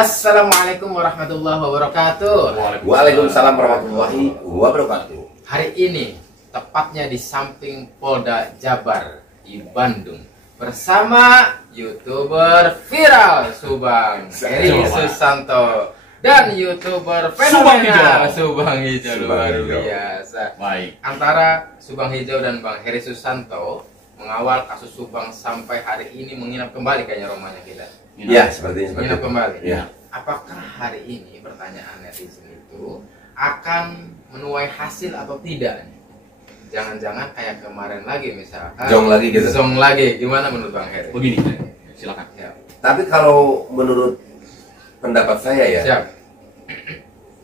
Assalamualaikum warahmatullahi wabarakatuh. Waalaikumsalam warahmatullahi wabarakatuh. Hari ini tepatnya di samping Polda Jabar di Bandung bersama YouTuber viral Subang Heri Susanto dan YouTuber fenomenal Subang Hijau luar biasa. Baik. Antara Subang Hijau dan Bang Heri Susanto mengawal kasus Subang sampai hari ini menginap kembali kayaknya romanya kita. Ya, seperti Menginap kembali. Ya. Apakah hari ini pertanyaan netizen itu akan menuai hasil atau tidak? Jangan-jangan kayak kemarin lagi misalkan. Jong lagi gitu. Zong lagi. Gimana menurut Bang Heri? Begini, silakan. Ya. Tapi kalau menurut pendapat saya ya, Siap.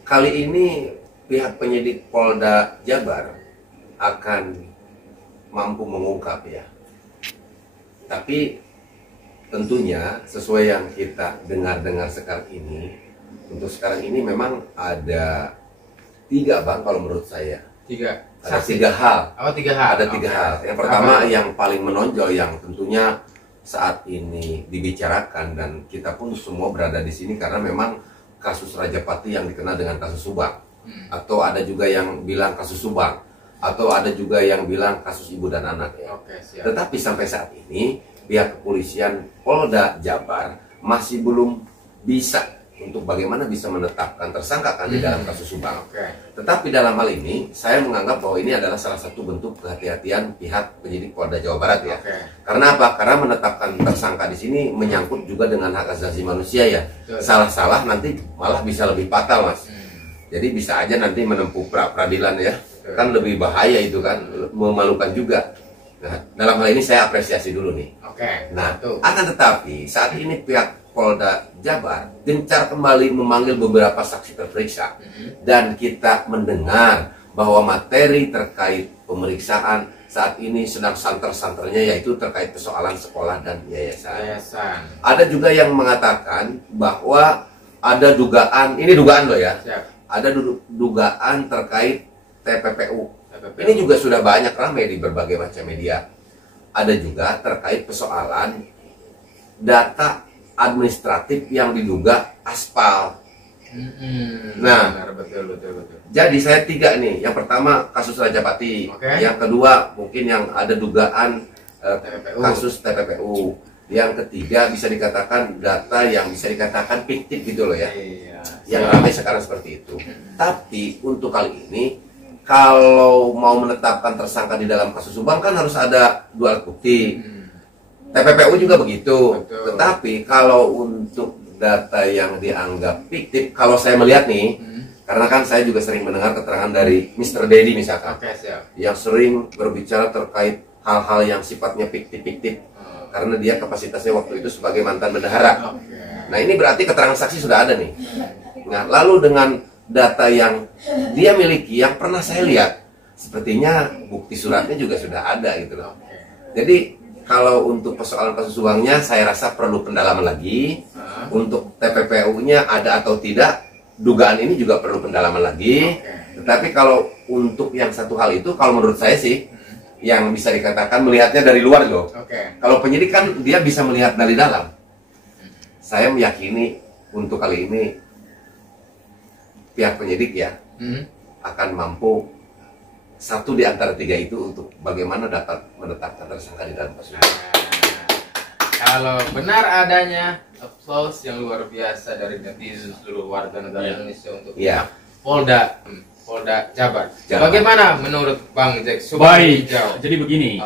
kali ini pihak penyidik Polda Jabar akan mampu mengungkap ya. Tapi tentunya sesuai yang kita dengar-dengar sekarang ini, untuk sekarang ini memang ada 3 Bang kalau menurut saya. 3. Ada 3 hal. Oh, 3 hal. Ada 3 hal. Yang pertama yang paling menonjol yang tentunya saat ini dibicarakan dan kita pun semua berada di sini karena memang kasus Rajapati yang dikenal dengan kasus Subang. Atau ada juga yang bilang kasus Subang. Atau ada juga yang bilang kasus ibu dan anak ya. Oke, siap. Tetapi sampai saat ini pihak kepolisian Polda Jabar masih belum bisa untuk bagaimana bisa menetapkan tersangka kan di dalam kasus Subang. Oke. Tetapi dalam hal ini saya menganggap bahwa ini adalah salah satu bentuk kehati-hatian pihak penyidik Polda Jawa Barat ya. Oke. Karena apa? Karena menetapkan tersangka di sini menyangkut juga dengan hak asasi manusia ya. Betul. Salah-salah nanti malah bisa lebih fatal mas. Jadi bisa aja nanti menempuh peradilan ya. Kan lebih bahaya itu kan, memalukan juga. Nah, dalam hal ini saya apresiasi dulu nih. Oke. Nah, Tuh. akan tetapi saat ini pihak Polda Jabar gencar kembali memanggil beberapa saksi terperiksa dan kita mendengar bahwa materi terkait pemeriksaan saat ini sedang santer-santernya yaitu terkait persoalan sekolah dan yayasan. Ada juga yang mengatakan bahwa ada dugaan, ini dugaan loh ya, Siap. ada dugaan terkait TPPU. Ini juga sudah banyak ramai di berbagai macam media. Ada juga terkait persoalan data administratif yang diduga aspal. Nah, betul. jadi saya 3 nih. Yang pertama kasus Rajapati. Oke. Yang kedua mungkin yang ada dugaan TPPU. kasus TPPU. Yang ketiga bisa dikatakan data yang bisa dikatakan fiktif gitu loh ya. Iya. Yang ramai sekarang seperti itu. Tapi untuk kali ini kalau mau menetapkan tersangka di dalam kasus Subang kan harus ada 2 alat bukti. TPPU juga begitu. Betul. Tetapi kalau untuk data yang dianggap fiktif, kalau saya melihat nih, karena kan saya juga sering mendengar keterangan dari Mr. Dedi misalkan, Oke, siap. yang sering berbicara terkait hal-hal yang sifatnya fiktif-fiktif. Karena dia kapasitasnya waktu itu sebagai mantan bendahara. Oke. Nah ini berarti keterangan saksi sudah ada nih. Nah lalu dengan data yang dia miliki, yang pernah saya lihat, sepertinya bukti suratnya juga sudah ada gitu loh. Jadi kalau untuk persoalan kasus Subangnya, saya rasa perlu pendalaman lagi. Untuk TPPU-nya ada atau tidak, dugaan ini juga perlu pendalaman lagi. Tetapi kalau untuk yang satu hal itu, kalau menurut saya sih, yang bisa dikatakan melihatnya dari luar loh. Kalau penyidik kan dia bisa melihat dari dalam. Saya meyakini untuk kali ini pihak penyidik ya akan mampu 1 di antara 3 itu untuk bagaimana dapat menetapkan tersangka di dalam kasus. Kalau benar adanya applause yang luar biasa dari netizen seluruh warga negara Indonesia untuk Polda Jabar. Bagaimana menurut Bang Jack? Baik. Jadi begini.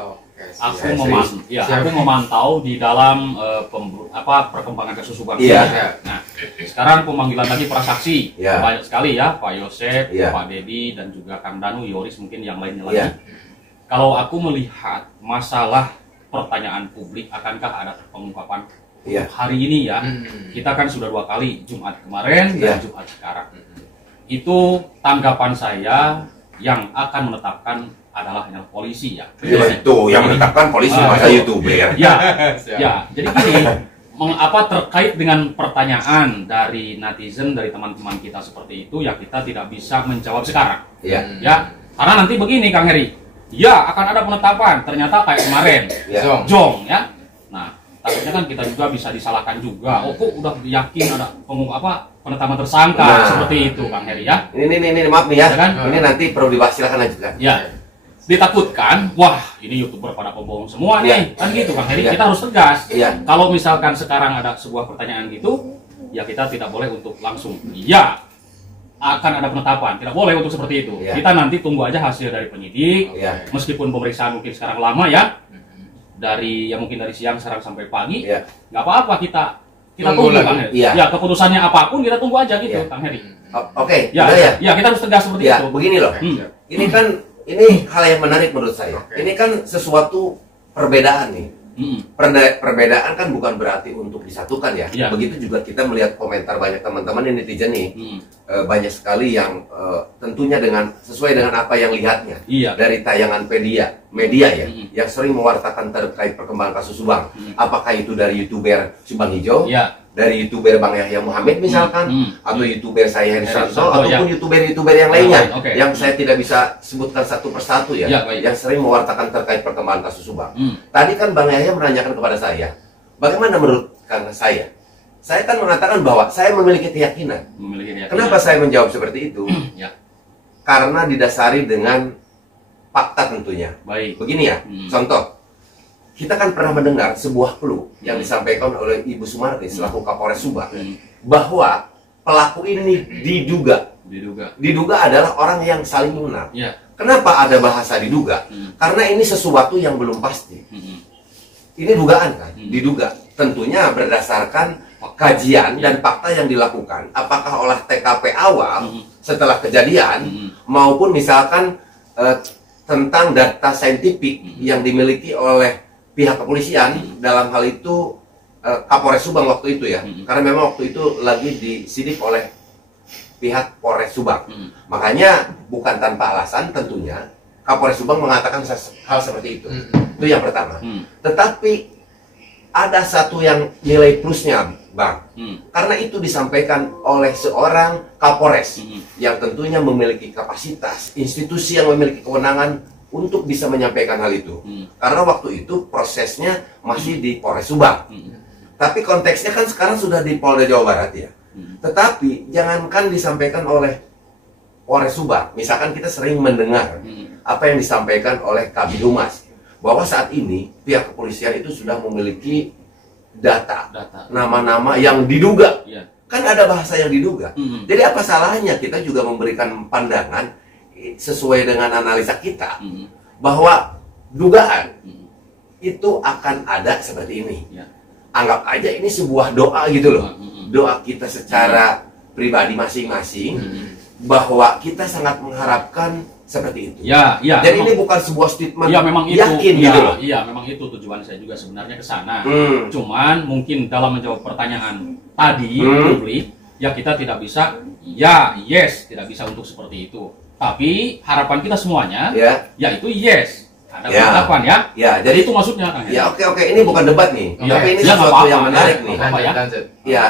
Aku memantau di dalam perkembangan kasus Subang. Nah, sekarang pemanggilan lagi para saksi banyak sekali ya, Pak Yosef, Pak Dedi, dan juga Kang Danu, Yoris, mungkin yang lainnya lagi. Kalau aku melihat masalah pertanyaan publik, akankah ada pengungkapan hari ini ya? Kita kan sudah 2 kali, Jumat kemarin dan Jumat sekarang. Itu tanggapan saya yang akan menetapkan adalah hanya polisi ya. Itu yang menetapkan polisi, masa YouTuber. Ya, jadi gini, terkait dengan pertanyaan dari netizen, dari teman-teman kita seperti itu, ya kita tidak bisa menjawab sekarang. Ya, karena nanti begini Kang Heri, ya akan ada penetapan, ternyata kayak kemarin, Jong ya. Nah, takutnya kan kita juga bisa disalahkan juga. Oh kok udah yakin ada penetapan tersangka seperti itu Bang Heri ya. Ini maaf nih ya, kan? Ini nanti perlu dibahas, silakan lanjutkan. Ya. Ditakutkan, wah ini YouTuber pada pembohong semua nih, kan gitu Bang Heri. Kita harus tegas. Kalau misalkan sekarang ada sebuah pertanyaan gitu, ya kita tidak boleh untuk langsung iya akan ada penetapan, tidak boleh untuk seperti itu. Kita nanti tunggu aja hasil dari penyidik. Meskipun pemeriksaan mungkin sekarang lama ya, mungkin dari siang sekarang sampai pagi, nggak apa-apa, kita tunggu Bang Heri. Ya keputusannya apapun kita tunggu aja gitu Bang Heri. Oke. Ya kita harus tegas seperti itu. Begini loh, ini hal yang menarik menurut saya. Ini kan sesuatu perbedaan nih. Perbedaan kan bukan berarti untuk disatukan ya. Begitu juga kita melihat komentar banyak teman-teman netizen nih, banyak sekali yang tentunya sesuai dengan apa yang lihatnya dari tayangan media ya, yang sering mewartakan terkait perkembangan kasus Subang. Apakah itu dari YouTuber Subang Hijau, dari YouTuber Bang Yahya Muhammad misalkan, atau YouTuber saya Heri Santo, ataupun YouTuber yang lainnya, yang saya tidak bisa sebutkan satu persatu ya, yang sering mewartakan terkait perkembangan kasus Subang. Tadi kan Bang Yahya menanyakan kepada saya, bagaimana menurut saya? Saya kan mengatakan bahwa saya memiliki keyakinan. Kenapa saya menjawab seperti itu? Karena didasari dengan fakta tentunya. Begini ya, contoh. Kita kan pernah mendengar sebuah clue yang disampaikan oleh Ibu Sumarti selaku Kapolres Subang, bahwa pelaku ini diduga adalah orang yang saling mengenal. Kenapa ada bahasa diduga? Karena ini sesuatu yang belum pasti. Ini dugaan kan, diduga. Tentunya berdasarkan kajian dan fakta yang dilakukan, apakah olah TKP awal setelah kejadian, maupun misalkan tentang data saintifik yang dimiliki oleh pihak kepolisian, dalam hal itu Kapolres Subang waktu itu ya, karena memang waktu itu lagi disidik oleh pihak Polres Subang. Makanya bukan tanpa alasan tentunya Kapolres Subang mengatakan hal seperti itu. Itu yang pertama. Tetapi ada satu yang nilai plusnya Bang, karena itu disampaikan oleh seorang Kapolres yang tentunya memiliki kapasitas, institusi yang memiliki kewenangan untuk bisa menyampaikan hal itu. Karena waktu itu prosesnya masih di Polres Subang. Tapi konteksnya kan sekarang sudah di Polda Jawa Barat ya. Tetapi jangankan disampaikan oleh Polres Subang. Misalkan kita sering mendengar apa yang disampaikan oleh Kabid Humas, bahwa saat ini pihak kepolisian itu sudah memiliki data. Nama-nama yang diduga. Kan ada bahasa yang diduga. Jadi apa salahnya kita juga memberikan pandangan sesuai dengan analisa kita, bahwa dugaan itu akan ada seperti ini. Anggap aja ini sebuah doa gitu loh, doa kita secara pribadi masing-masing, bahwa kita sangat mengharapkan seperti itu. Jadi ini bukan sebuah statement memang itu, yakin gitu loh. Memang itu tujuan saya juga sebenarnya ke sana. Cuman mungkin dalam menjawab pertanyaan tadi publik, ya kita tidak bisa tidak bisa untuk seperti itu. Tapi harapan kita semuanya, yaitu ada penetapan jadi itu maksudnya kan. Oke, ini bukan debat nih, tapi ini sesuatu yang menarik nih.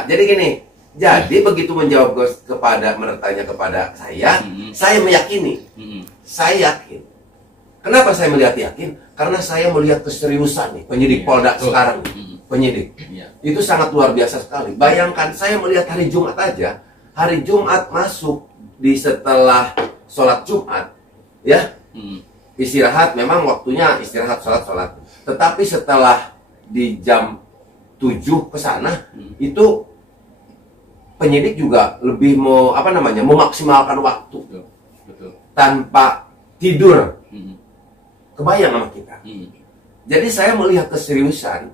Jadi gini, jadi begitu menjawab bertanya kepada saya meyakini, saya yakin. Kenapa saya melihat yakin? Karena saya melihat keseriusan nih penyidik Polda sekarang, penyidik itu sangat luar biasa sekali. Bayangkan saya melihat hari Jumat aja, hari Jumat masuk di setelah sholat Jumat, istirahat, memang waktunya istirahat sholat. Tetapi setelah di jam 7 ke sana, itu penyidik juga lebih memaksimalkan waktu, tanpa tidur. Kebayang sama kita. Jadi saya melihat keseriusan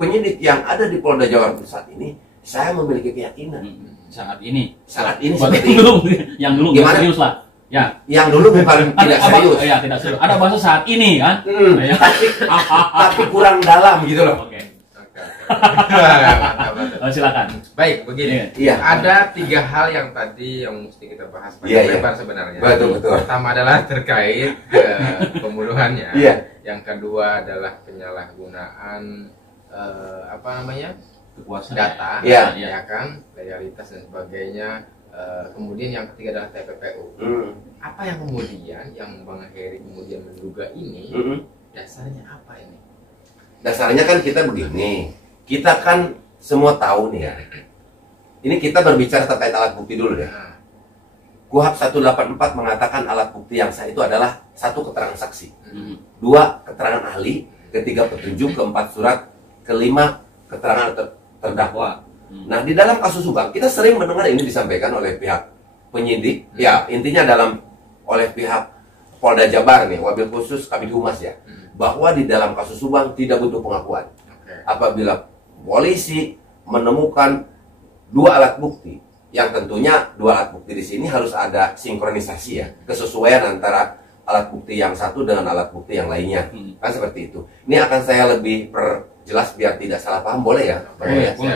penyidik yang ada di Polda Jawa Barat saat ini. Saya memiliki keyakinan saat ini seperti yang dulu gimana? Serius lah. Yang dulu bukan tidak serius. Tidak serius. Ada bahasa saat ini kan. Tapi kurang dalam gitu loh. Silakan. Baik, begini. Ada 3 hal yang tadi yang mesti kita bahas lebar sebenarnya. Betul. Pertama adalah terkait pembunuhannya. Yang kedua adalah penyalahgunaan kekuasaan data, ya kan, loyalitas dan sebagainya. Kemudian yang ketiga adalah TPPU. Apa yang kemudian yang Bang Heri kemudian menduga ini, dasarnya apa ini? Dasarnya kan kita begini, kita kan semua tahu nih ya. Ini kita berbicara terkait alat bukti dulu deh. KUHP 184 mengatakan alat bukti yang sah itu adalah 1 keterangan saksi, 2 keterangan ahli, 3 petunjuk, 4 surat, 5 keterangan terdakwa. Nah, di dalam kasus Subang kita sering mendengar ini disampaikan oleh pihak penyidik, ya intinya oleh pihak Polda Jabar nih, wabil khusus Kabid Humas ya, bahwa di dalam kasus Subang tidak butuh pengakuan. Apabila polisi menemukan 2 alat bukti, yang tentunya 2 alat bukti di sini harus ada sinkronisasi ya, kesesuaian antara alat bukti yang satu dengan alat bukti yang lainnya, kan seperti itu. Ini akan saya lebih perjelas biar tidak salah paham, boleh ya?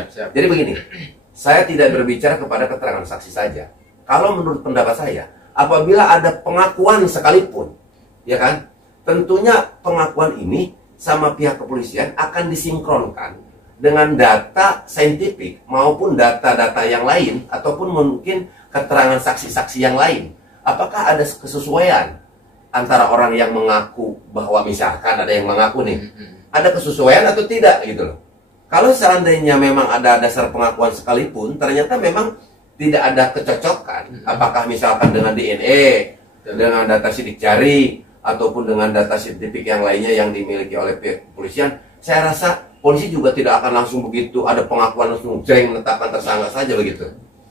Siap. Jadi begini, saya tidak berbicara kepada keterangan saksi saja. Kalau menurut pendapat saya, apabila ada pengakuan sekalipun, ya kan, tentunya pengakuan ini sama pihak kepolisian akan disinkronkan dengan data saintifik maupun data-data yang lain ataupun mungkin keterangan saksi-saksi yang lain. Apakah ada kesesuaian antara orang yang mengaku bahwa misalkan ada yang mengaku nih, ada kesesuaian atau tidak gitu loh. Kalau seandainya memang ada dasar pengakuan sekalipun, ternyata memang tidak ada kecocokan, apakah misalkan dengan DNA, dengan data sidik jari, ataupun dengan data saintifik yang lainnya yang dimiliki oleh pihak kepolisian, saya rasa polisi juga tidak akan langsung begitu ada pengakuan langsung jeng menetapkan tersangka saja begitu.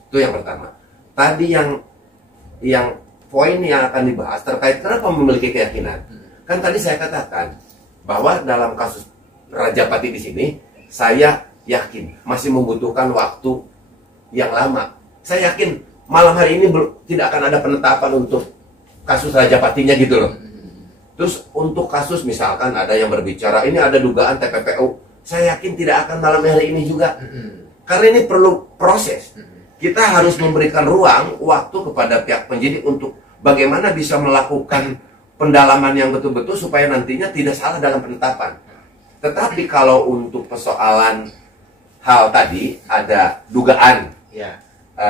Itu yang pertama. Tadi yang poin yang akan dibahas terkait kenapa memiliki keyakinan. Kan tadi saya katakan bahwa dalam kasus Rajapati di sini saya yakin masih membutuhkan waktu yang lama. Saya yakin malam hari ini tidak akan ada penetapan untuk kasus Rajapatinya gitu loh. Terus untuk kasus misalkan ada yang berbicara ini ada dugaan TPPU, saya yakin tidak akan malam hari ini juga. Karena ini perlu proses. Kita harus memberikan ruang, waktu kepada pihak penyidik untuk bagaimana bisa melakukan pendalaman yang betul-betul supaya nantinya tidak salah dalam penetapan. Tetapi kalau untuk persoalan hal tadi ada dugaan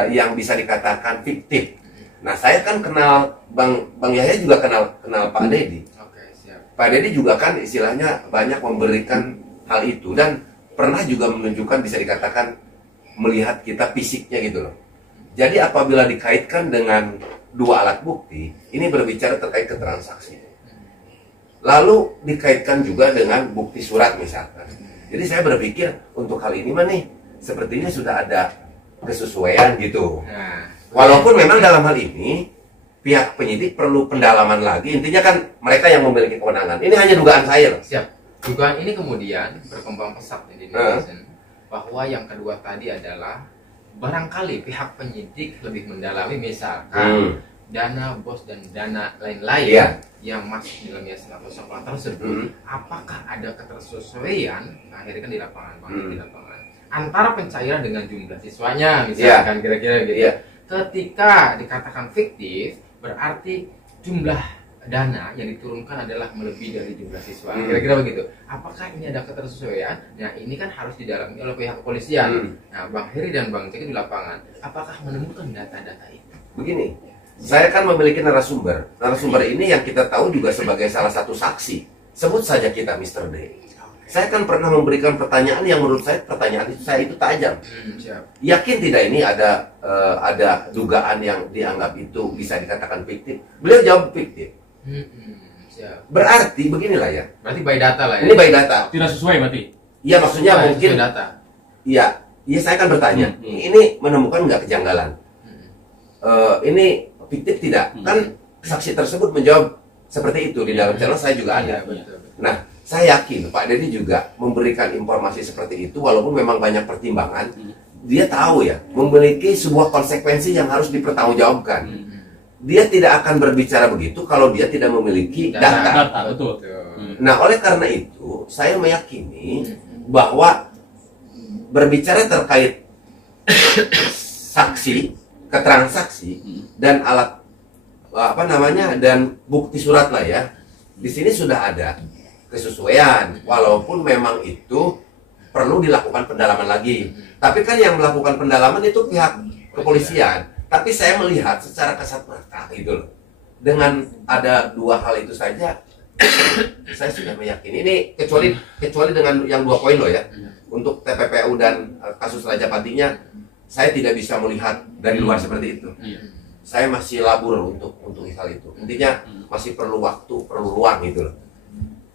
yang bisa dikatakan fiktif. Nah, saya kan kenal Bang Yahya juga kenal Pak Dedi. Pak Dedi juga kan istilahnya banyak memberikan hal itu dan pernah juga menunjukkan bisa dikatakan melihat kita fisiknya gitu loh. Jadi apabila dikaitkan dengan 2 alat bukti, ini berbicara terkait keterangan saksi. Lalu dikaitkan juga dengan bukti surat misalkan. Jadi saya berpikir untuk hal ini mah nih sepertinya sudah ada kesesuaian gitu. Walaupun memang dalam hal ini pihak penyidik perlu pendalaman lagi. Intinya kan mereka yang memiliki kewenangan. Ini hanya dugaan saya loh. Siap. Dugaan ini kemudian berkembang pesat di netizen bahwa yang kedua tadi adalah barangkali pihak penyidik lebih mendalami misalkan dana bos dan dana lain-lain yang masuk dalam yayasan atau sekolah tersebut, apakah ada ketersesuaian akhirnya kan di lapangan antara pencairan dengan jumlah siswanya misalkan kira-kira gitu. Ketika dikatakan fiktif berarti jumlah dana yang diturunkan adalah melebihi dari jumlah siswa, kira-kira begitu. Apakah ini ada ketersesuaian? Nah, ini kan harus didalami oleh pihak kepolisian. Nah, Bang Heri dan Bang Ceki di lapangan, apakah menemukan data-data itu? Begini, saya kan memiliki narasumber. Narasumber ini yang kita tahu juga sebagai salah satu saksi. Sebut saja kita Mr. D. Saya kan pernah memberikan pertanyaan yang menurut saya pertanyaan saya itu tajam. Yakin tidak ini ada dugaan yang dianggap itu bisa dikatakan fiktif? Beliau jawab fiktif. Berarti beginilah ya. Berarti by data lah ya. Ini by data. Tidak sesuai berarti. Iya maksudnya mungkin data. Iya, saya akan bertanya. Ini menemukan nggak kejanggalan? Ini fiktif tidak? Kan saksi tersebut menjawab seperti itu di dalam channel saya juga ada. Nah, saya yakin Pak Dedi juga memberikan informasi seperti itu walaupun memang banyak pertimbangan. Dia tahu ya, memiliki sebuah konsekuensi yang harus dipertanggungjawabkan. Dia tidak akan berbicara begitu kalau dia tidak memiliki data. Betul. Nah, oleh karena itu, saya meyakini bahwa berbicara terkait saksi, keterangan saksi dan alat dan bukti surat lah ya. Di sini sudah ada kesesuaian, walaupun memang itu perlu dilakukan pendalaman lagi. Tapi kan yang melakukan pendalaman itu pihak kepolisian. Tapi saya melihat secara kasat mata gitu loh. Dengan ada 2 hal itu saja, Saya sudah meyakini ini, kecuali dengan yang 2 poin loh ya. Untuk TPPU dan kasus Raja Patinya, saya tidak bisa melihat dari luar seperti itu. Saya masih labur untuk hal itu. Intinya masih perlu waktu, perlu ruang gitu loh.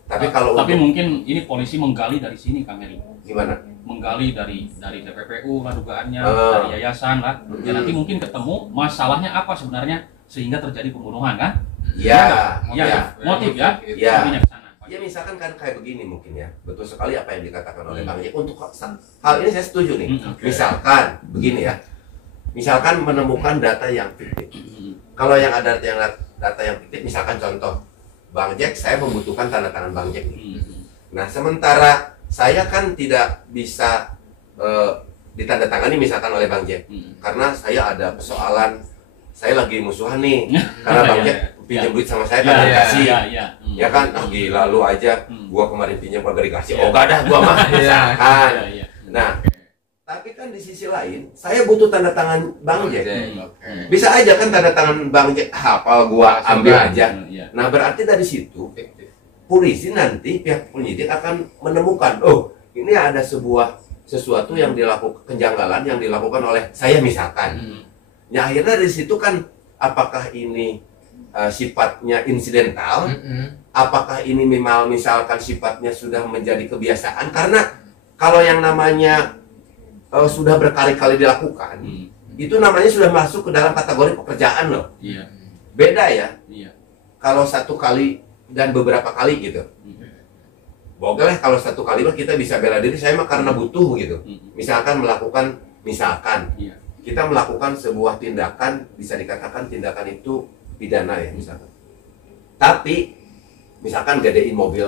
Tapi mungkin ini polisi menggali dari sini, Kang Heri. Gimana? Menggali dari TPPU lah dugaannya, dari yayasan lah. Ya nanti mungkin ketemu masalahnya apa sebenarnya sehingga terjadi pembunuhan kan? Ya, motif ya. Ya misalkan kan kayak begini mungkin ya. Betul sekali apa yang dikatakan oleh Bang Jack. Untuk hal ini saya setuju nih. Misalkan begini ya. Misalkan menemukan data yang fiktif. Kalau yang ada data yang fiktif, misalkan contoh Bang Jack, saya membutuhkan tanda tangan Bang Jack nih. Nah, sementara saya kan tidak bisa ditandatangani misalkan oleh Bang Jack. Karena saya ada persoalan, saya lagi musuhan nih. Karena Bang Jack pinjam duit sama saya kan dikasih. Ya kan, gila lu aja, gua kemarin pinjam kagak dikasih. Oh gak ada, gua mah misalkan. Nah, tapi kan di sisi lain, saya butuh tanda tangan Bang Jack. Bisa aja kan tanda tangan Bang Jack, apa gua ambil aja. Nah, berarti dari situ polisi nanti pihak penyidik akan menemukan, oh ini ada sesuatu yang dilakukan, kejanggalan yang dilakukan oleh saya misalkan. Ya akhirnya dari situ kan apakah ini sifatnya insidental, apakah ini misalkan sifatnya sudah menjadi kebiasaan, karena kalau yang namanya sudah berkali-kali dilakukan, itu namanya sudah masuk ke dalam kategori pekerjaan loh. Beda ya. Kalau 1 kali dan beberapa kali gitu. Boleh kalau 1 kali mah kita bisa bela diri, saya mah karena butuh gitu. Misalkan kita melakukan sebuah tindakan, bisa dikatakan tindakan itu pidana ya misalkan. Tapi misalkan gadein mobil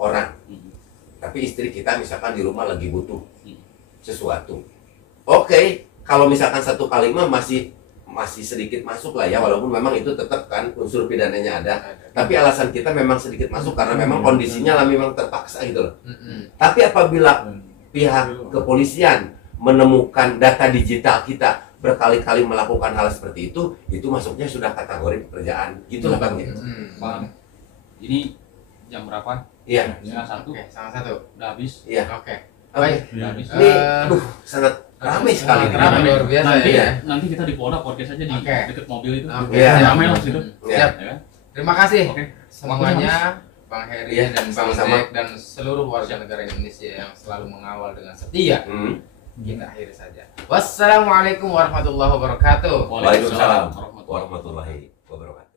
orang, tapi istri kita misalkan di rumah lagi butuh sesuatu. Oke, kalau misalkan 1 kali mah masih sedikit masuk lah ya, walaupun memang itu tetap kan unsur pidananya ada. Tapi alasan kita memang sedikit masuk karena memang kondisinya lah memang terpaksa gitu loh. Tapi apabila pihak kepolisian menemukan data digital kita berkali-kali melakukan hal seperti itu masuknya sudah kategori pekerjaan. Gitulah Bang ya. Bang, ini jam berapa? Iya. Setengah 1. Udah habis? Iya. Oke. Baik. Udah habis. Ini sangat ramai sekali ini. Ramai luar biasa ya. Nanti kita di Polda podcast aja di dekat mobil itu. Iya. Ramai lah situ. Siap. Terima kasih semuanya, Bang Heri dan Bang Jack dan seluruh warga negara Indonesia yang selalu mengawal dengan setia. Kita akhiri saja. Wassalamualaikum warahmatullahi wabarakatuh. Waalaikumsalam warahmatullahi wabarakatuh.